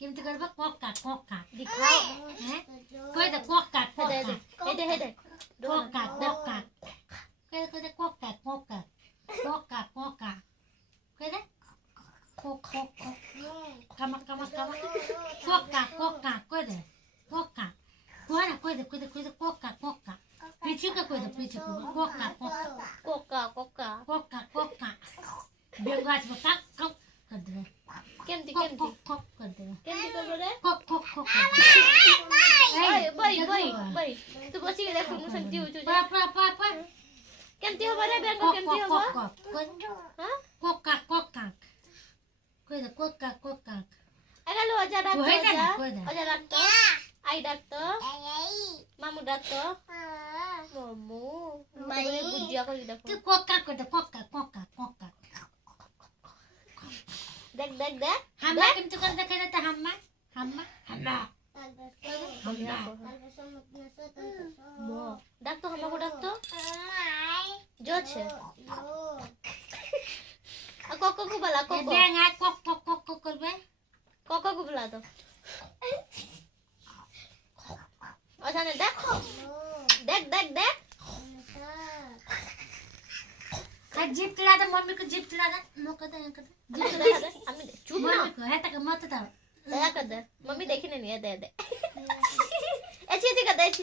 केमती करबा Coca Coca दिखाओ हैं कोई दे कोका हे दे हे दे कोका कोका कोई दे कोका कोका कोका कोका कोई दे कोका कमा कमा कमा कोका कोका कोई दे कोका कोई दे कोका कोका पीछे का कोई दे पीछे को कोका कोका कोका कोका कोका कोका बेंगाच में कम कर दे केमती कोक कर दे केमती कर रे कोक बाई तू बसी के देख मुसन जीव जो पा केमती हो रे बेंगो केमती हो हां कोका कोई दे कोका अगर लो आजा डॉक्टर आई डॉक्टर मामू डॉक्टर मामू बाई बुजिया को देखो तू कोका कोका देख हम्मा केम तो कर देखे ना हम्मा डॉक्टर हम्मा को डॉक्टर जो छे कोको को बुला कोको देंगा कोको करबे कोको को बुला दो अच्छा ने देख जीप चला दे मम्मी को जीप चला दे मौका दे जीप चला दे अम्मी चुप ना है तक मत था दया कर दे मम्मी देखी नहीं है दे ऐसी कर दे ऐसी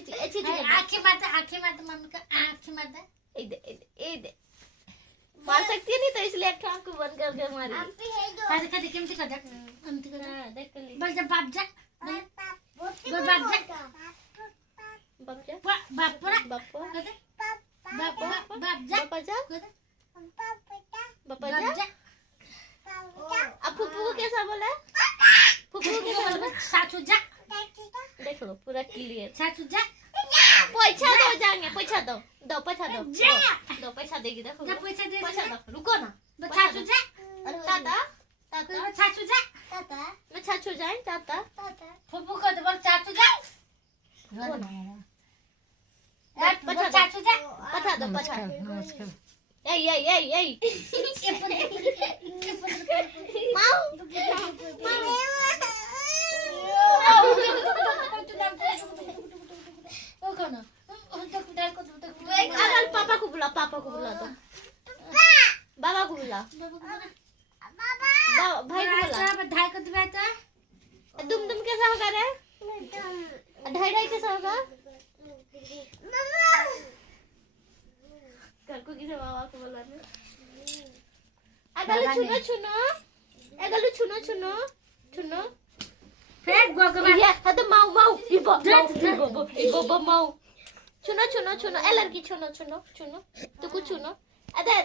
आंखें मार मम्मी का आंखें मार दे ए दे मार सकती है नहीं तो इसलिए आंख को बंद करके मारी कद केमती कर दे केमती कर देख ली बोल जा बाप जा अब फुफू को कैसा बोला साचू जा देख लो पूरा क्लियर साचू जा पैसा दो जाएंगे पैसा दो पैसा देगी देखो पैसा दे रुको ना साचू जा ताता साचू जा मैं चाचू जाए ताता फुफू को बोल चाचू जा चाचू जा पछा दो ए माऊ अगल पापा को बुला दो बाबा को बुला भाई को बुला ढाई को दिया था तुम कैसा होगा रे ढाई कैसा होगा कर को किसे बाबा को बुलाने अगल छुनो फेंक गोगमा ये हद माऊ इबो माऊ छुनो ए लड़की छुनो तू कुछ छुनो दे